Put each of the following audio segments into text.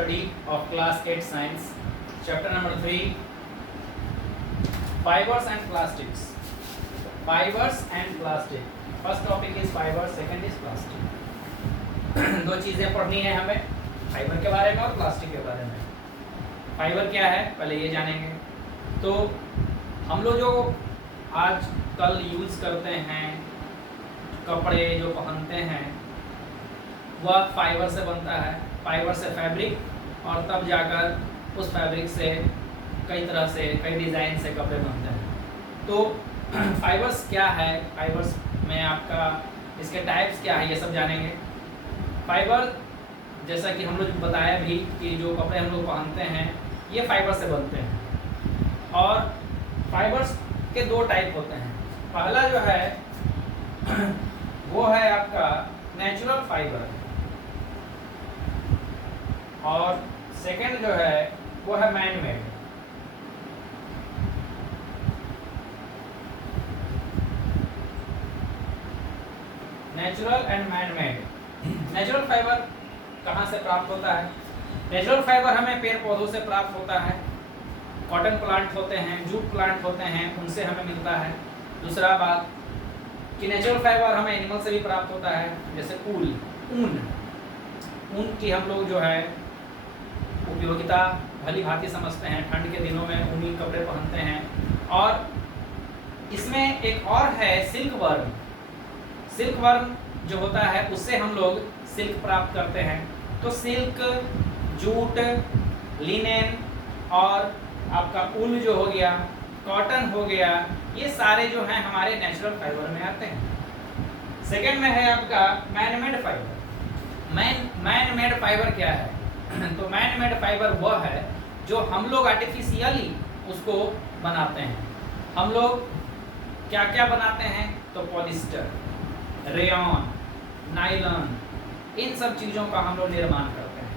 study of class 8 science, chapter number 3, fibers and plastics. Fibers and plastic. First topic is fiber, second is plastic. दो चीजें पढ़नी है हमें, fibre के बारे में और प्लास्टिक के बारे में. फाइबर क्या है पहले ये जानेंगे. तो हम लोग जो आज कल यूज़ करते हैं, कपड़े जो पहनते हैं वह फाइबर से बनता है. फाइबर से फैब्रिक और तब जाकर उस फैब्रिक से कई तरह से कई डिज़ाइन से कपड़े बनते हैं. तो फाइबर्स क्या है, फाइबर्स में आपका इसके टाइप्स क्या है, ये सब जानेंगे. फाइबर जैसा कि हम लोग बताया भी कि जो कपड़े हम लोग पहनते हैं ये फाइबर से बनते हैं. और फाइबर्स के दो टाइप होते हैं. पहला जो है वो है आपका नेचुरल फाइबर और सेकंड जो है वो है man made. Natural and man made. Natural fibre कहाँ से प्राप्त होता है? नेचुरल फाइबर हमें पेड़ पौधों से प्राप्त होता है. कॉटन प्लांट होते हैं, जूट प्लांट होते हैं, उनसे हमें मिलता है. दूसरा बात कि नेचुरल फाइबर हमें एनिमल से भी प्राप्त होता है, जैसे ऊन की हम लोग जो है उपयोगिता भली भांति समझते हैं. ठंड के दिनों में ऊनी कपड़े पहनते हैं. और इसमें एक और है सिल्क वर्म. सिल्क वर्म जो होता है उससे हम लोग सिल्क प्राप्त करते हैं. तो सिल्क, जूट, लिनेन और आपका ऊन जो हो गया, कॉटन हो गया, ये सारे जो हैं हमारे नेचुरल फाइबर में आते हैं. सेकंड में है आपका man made fibre. Man made fibre क्या है? तो मैन मेड फाइबर वह है जो हम लोग आर्टिफिशियली उसको बनाते हैं. हम लोग क्या क्या बनाते हैं? तो पॉलिस्टर, रेयॉन, नायलॉन, इन सब चीज़ों का हम लोग निर्माण करते हैं.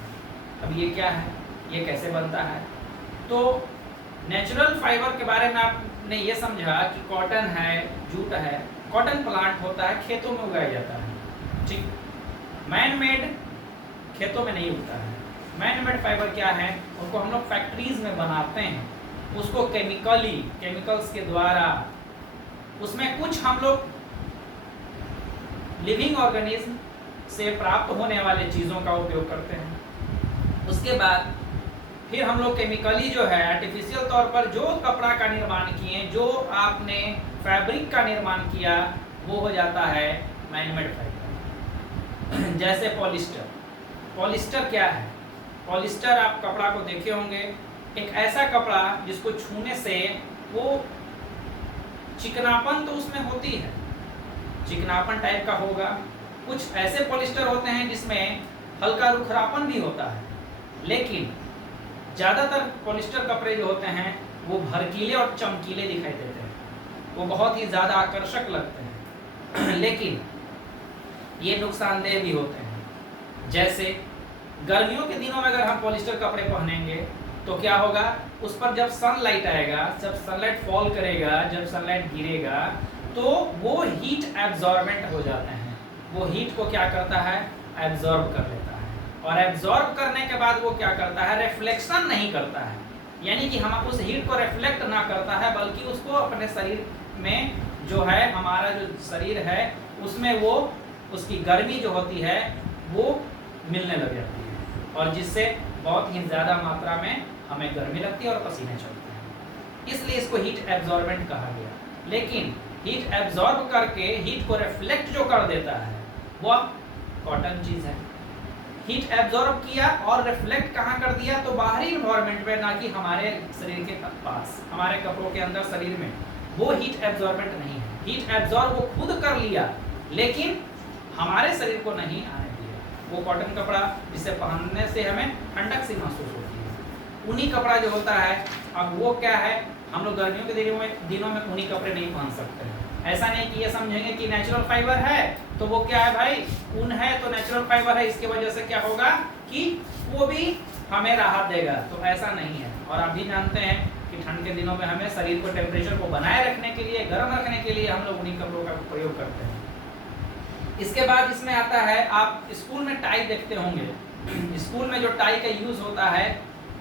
अब ये क्या है, ये कैसे बनता है? तो नेचुरल फाइबर के बारे में आपने ये समझा कि कॉटन है, जूट है. कॉटन प्लांट होता है, खेतों में उगाया जाता है. ठीक. मैन मेड खेतों में नहीं उगता है. मैन मेड फाइबर क्या है? उनको हम लोग फैक्ट्रीज में बनाते हैं. उसको केमिकल्स के द्वारा उसमें कुछ हम लोग लिविंग ऑर्गेनिज्म से प्राप्त होने वाले चीज़ों का उपयोग करते हैं. उसके बाद फिर हम लोग केमिकली जो है आर्टिफिशियल तौर पर जो कपड़ा का निर्माण किए, जो आपने फैब्रिक का निर्माण किया, वो हो जाता है मैन मेड फाइबर. जैसे पॉलिस्टर. पॉलिस्टर क्या है? पॉलिस्टर आप कपड़ा को देखे होंगे, एक ऐसा कपड़ा जिसको छूने से वो चिकनापन तो उसमें होती है, चिकनापन टाइप का होगा. कुछ ऐसे पॉलिस्टर होते हैं जिसमें हल्का रुखरापन भी होता है. लेकिन ज़्यादातर पॉलिस्टर कपड़े जो होते हैं वो भड़कीले और चमकीले दिखाई देते हैं, वो बहुत ही ज़्यादा आकर्षक लगते हैं. लेकिन ये नुकसानदेह भी होते हैं. जैसे गर्मियों के दिनों में अगर हम पॉलिस्टर कपड़े पहनेंगे तो क्या होगा, उस पर जब सनलाइट आएगा, जब सनलाइट फॉल करेगा, जब सनलाइट गिरेगा तो वो हीट एब्जॉर्बेंट हो जाते हैं. वो हीट को क्या करता है? एब्जॉर्ब कर लेता है. और एब्जॉर्ब करने के बाद वो क्या करता है? रिफ्लेक्शन नहीं करता है. यानी कि हम उस हीट को रिफ्लेक्ट ना करता है, बल्कि उसको अपने शरीर में जो है, हमारा जो शरीर है उसमें वो उसकी गर्मी जो होती है वो मिलने लग जाती है. और जिससे बहुत ही ज़्यादा मात्रा में हमें गर्मी लगती है और पसीने चलते हैं. इसलिए इसको हीट एब्जॉर्बेंट कहा गया. लेकिन हीट एब्जॉर्ब करके हीट को रिफ्लेक्ट जो कर देता है वो कॉटन चीज़ है. हीट एब्जॉर्ब किया और रिफ्लेक्ट कहाँ कर दिया? तो बाहरी इन्वायरमेंट में, ना कि हमारे शरीर के पास, हमारे कपड़ों के अंदर शरीर में. वो हीट एब्जॉर्बेंट नहीं है. हीट एब्जॉर्ब वो खुद कर लिया लेकिन हमारे शरीर को नहीं आने दिया. वो कॉटन कपड़ा जिसे पहनने से हमें ठंडक सी महसूस होती है. ऊनी कपड़ा जो होता है, अब वो क्या है, हम लोग गर्मियों के दिनों में ऊनी कपड़े नहीं पहन सकते हैं. ऐसा नहीं कि ये समझेंगे कि नेचुरल फाइबर है तो वो क्या है भाई, ऊन है तो नेचुरल फाइबर है, इसकी वजह से क्या होगा कि वो भी हमें राहत देगा. तो ऐसा नहीं है. और आप भी जानते हैं कि ठंड के दिनों में हमें शरीर को टेम्परेचर को बनाए रखने के लिए, गर्म रखने के लिए हम लोग ऊनी कपड़ों का प्रयोग करते हैं. इसके बाद इसमें आता है, आप स्कूल में टाई देखते होंगे, स्कूल में जो टाई का यूज होता है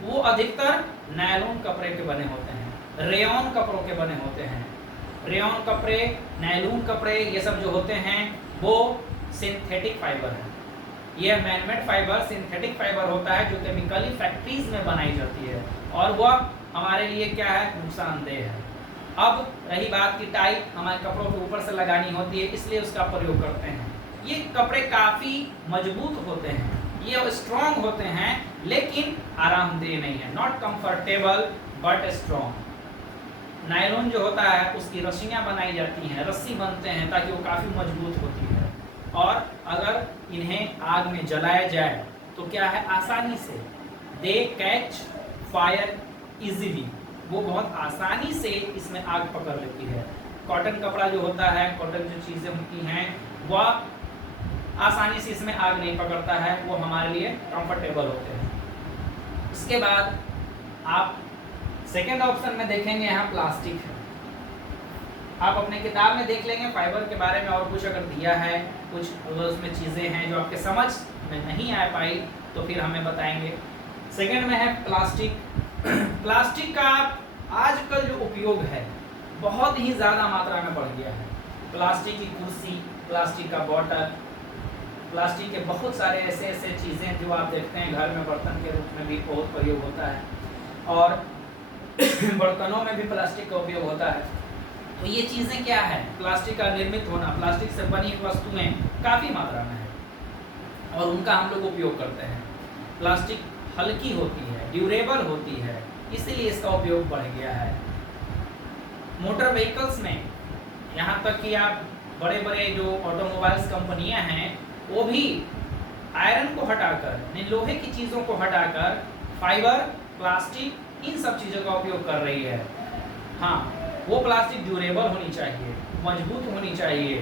वो अधिकतर नायलॉन कपड़े के बने होते हैं, रेयॉन कपड़ों के बने होते हैं। रेयॉन कपड़े, नायलॉन कपड़े, ये सब जो होते हैं वो सिंथेटिक फाइबर है। ये मैनमेड फाइबर सिंथेटिक फाइबर होता है जो केमिकली फैक्ट्रीज में बनाई जाती है और वह हमारे लिए क्या है, नुकसानदेह है। अब रही बात की टाई हमारे कपड़ों के ऊपर से लगानी होती है, इसलिए उसका प्रयोग करते हैं। ये कपड़े काफ़ी मजबूत होते हैं, ये स्ट्रॉन्ग होते हैं, लेकिन आरामदेह नहीं है, not comfortable but strong. Nylon जो होता है उसकी रस्सियाँ बनाई जाती हैं, रस्सी बनते हैं ताकि वो काफ़ी मजबूत होती है और अगर इन्हें आग में जलाया जाए तो क्या है, आसानी से दे कैच फायर इजीली, वो बहुत आसानी से इसमें आग पकड़ लेती है। कॉटन कपड़ा जो होता है, कॉटन जो चीज़ें होती हैं वह आसानी से इसमें आग नहीं पकड़ता है, वो हमारे लिए कंफर्टेबल होते हैं। इसके बाद आप सेकेंड ऑप्शन में देखेंगे यहाँ प्लास्टिक है। आप अपने किताब में देख लेंगे फाइबर के बारे में और कुछ अगर दिया है, कुछ अगर उसमें चीज़ें हैं जो आपके समझ में नहीं आ पाई तो फिर हमें बताएंगे। सेकेंड में है प्लास्टिक। प्लास्टिक का आजकल जो उपयोग है बहुत ही ज़्यादा मात्रा में बढ़ गया है। प्लास्टिक की कुर्सी, प्लास्टिक का बॉटल, प्लास्टिक के बहुत सारे ऐसे चीज़ें जो आप देखते हैं घर में बर्तन के रूप में भी बहुत प्रयोग होता है और बर्तनों में भी प्लास्टिक का उपयोग होता है। तो ये चीज़ें क्या है, प्लास्टिक का निर्मित होना, प्लास्टिक से बनी वस्तुएं काफ़ी मात्रा में है और उनका हम लोग उपयोग करते हैं। प्लास्टिक हल्की होती है, ड्यूरेबल होती है, इसीलिए इसका उपयोग बढ़ गया है। मोटर व्हीकल्स में यहाँ तक कि आप बड़े बड़े जो ऑटोमोबाइल्स कंपनियां हैं वो भी आयरन को हटाकर, लोहे की चीज़ों को हटाकर फाइबर, प्लास्टिक, इन सब चीज़ों का उपयोग कर रही है। हाँ, वो प्लास्टिक ड्यूरेबल होनी चाहिए, मजबूत होनी चाहिए।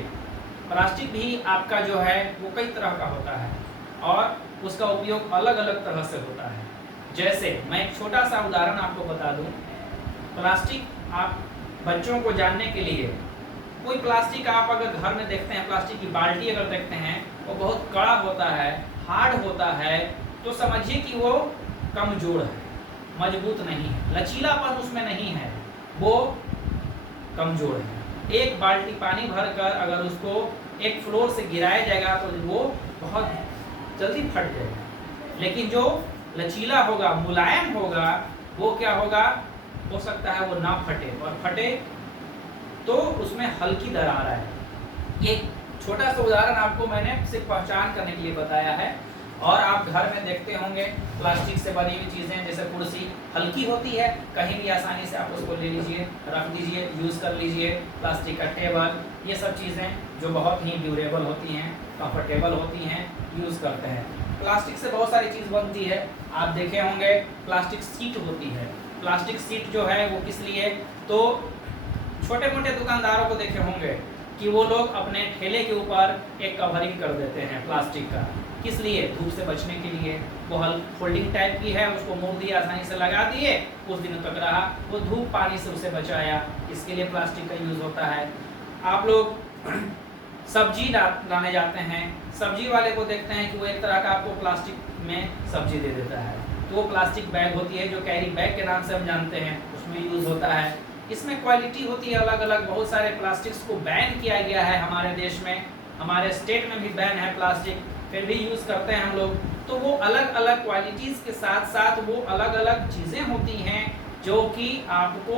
प्लास्टिक भी आपका जो है वो कई तरह का होता है और उसका उपयोग अलग अलग तरह से होता है। जैसे मैं एक छोटा सा उदाहरण आपको बता दूं, प्लास्टिक आप बच्चों को जानने के लिए, कोई प्लास्टिक आप अगर घर में देखते हैं, प्लास्टिक की बाल्टी अगर देखते हैं वो बहुत कड़ा होता है, हार्ड होता है, तो समझिए कि वो कमजोर है, मजबूत नहीं है, लचीलापन उसमें नहीं है, वो कमजोर है। एक बाल्टी पानी भरकर अगर उसको एक फ्लोर से गिराया जाएगा तो वो बहुत जल्दी फट जाएगा। लेकिन जो लचीला होगा, मुलायम होगा, वो क्या होगा, हो सकता है वो ना फटे, और फटे तो उसमें हल्की दरार आए। ये छोटा सा उदाहरण आपको मैंने सिर्फ पहचान करने के लिए बताया है। और आप घर में देखते होंगे प्लास्टिक से बनी हुई चीज़ें, जैसे कुर्सी हल्की होती है, कहीं भी आसानी से आप उसको ले लीजिए, रख दीजिए, यूज़ कर लीजिए। प्लास्टिक का टेबल, ये सब चीज़ें जो बहुत ही ड्यूरेबल होती हैं, कंफर्टेबल होती हैं, यूज़ करते हैं। प्लास्टिक से बहुत सारी चीज़ बनती है, आप देखे होंगे प्लास्टिक सीट होती है। प्लास्टिक सीट जो है वो किस लिए, तो छोटे मोटे दुकानदारों को देखे होंगे कि वो लोग अपने ठेले के ऊपर एक कवरिंग कर देते हैं प्लास्टिक का, किस लिए, धूप से बचने के लिए। वो फोल्डिंग टाइप की है, उसको मोड़ दिया, आसानी से लगा दिए, कुछ दिनों तक रहा, वो धूप पानी से उसे बचाया, इसके लिए प्लास्टिक का यूज़ होता है। आप लोग सब्जी लाने जाते हैं, सब्जी वाले को देखते हैं कि वो एक तरह का आपको प्लास्टिक में सब्जी दे देता है, तो वो प्लास्टिक बैग होती है जो कैरी बैग के नाम से हम जानते हैं, उसमें यूज़ होता है। इसमें क्वालिटी होती है अलग अलग, बहुत सारे प्लास्टिक्स को बैन किया गया है हमारे देश में, हमारे स्टेट में भी बैन है प्लास्टिक, फिर भी यूज़ करते हैं हम लोग। तो वो अलग अलग क्वालिटीज़ के साथ साथ वो अलग अलग चीज़ें होती हैं जो कि आपको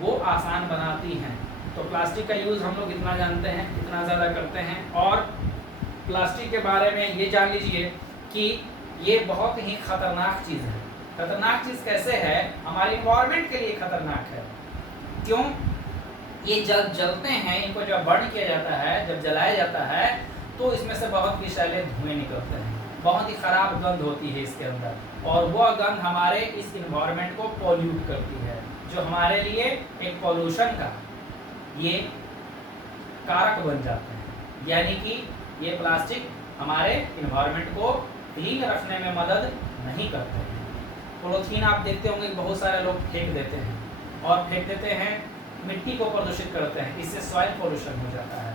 वो आसान बनाती हैं। तो प्लास्टिक का यूज़ हम लोग इतना जानते हैं, इतना ज़्यादा करते हैं। और प्लास्टिक के बारे में ये जान लीजिए कि ये बहुत ही खतरनाक चीज़ है। खतरनाक चीज़ कैसे है, हमारे इन्वायरमेंट के लिए खतरनाक है। क्यों, ये जब जलते हैं, इनको जब बर्न किया जाता है, जब जलाया जाता है, तो इसमें से बहुत विषैले धुएं निकलते हैं, बहुत ही ख़राब गंध होती है इसके अंदर, और वह गंध हमारे इस इन्वायरमेंट को पॉल्यूट करती है, जो हमारे लिए एक पॉल्यूशन का ये कारक बन जाते हैं। यानी कि ये प्लास्टिक हमारे इन्वायरमेंट को क्लीन रखने में मदद नहीं करते हैं। पॉलीथीन आप देखते होंगे बहुत सारे लोग फेंक देते हैं, और फेंक देते हैं, मिट्टी को प्रदूषित करते हैं, इससे सॉइल पोल्यूशन हो जाता है।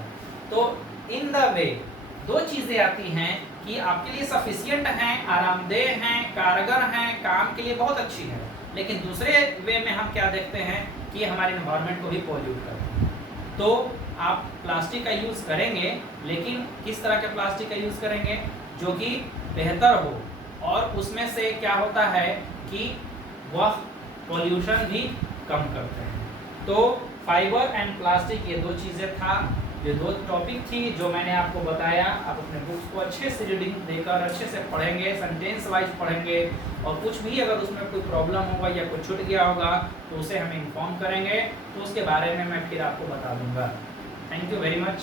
तो इन द वे दो चीज़ें आती हैं कि आपके लिए सफिशिएंट हैं, आरामदेह हैं, कारगर हैं, काम के लिए बहुत अच्छी है, लेकिन दूसरे वे में हम क्या देखते हैं कि ये हमारे इन्वायरमेंट को भी पॉल्यूट करते हैं। तो आप प्लास्टिक का यूज़ करेंगे, लेकिन किस तरह के प्लास्टिक का यूज़ करेंगे जो कि बेहतर हो, और उसमें से क्या होता है कि वह पॉल्यूशन भी कम करते हैं। तो फाइबर एंड प्लास्टिक ये दो चीज़ें था, ये दो टॉपिक थी जो मैंने आपको बताया। आप अपने बुक्स को अच्छे से रीडिंग देकर अच्छे से पढ़ेंगे, सेंटेंस वाइज पढ़ेंगे, और कुछ भी अगर उसमें कोई प्रॉब्लम होगा या कुछ छूट गया होगा तो उसे हमें इन्फॉर्म करेंगे, तो उसके बारे में मैं फिर आपको बता दूंगा। Thank you very much.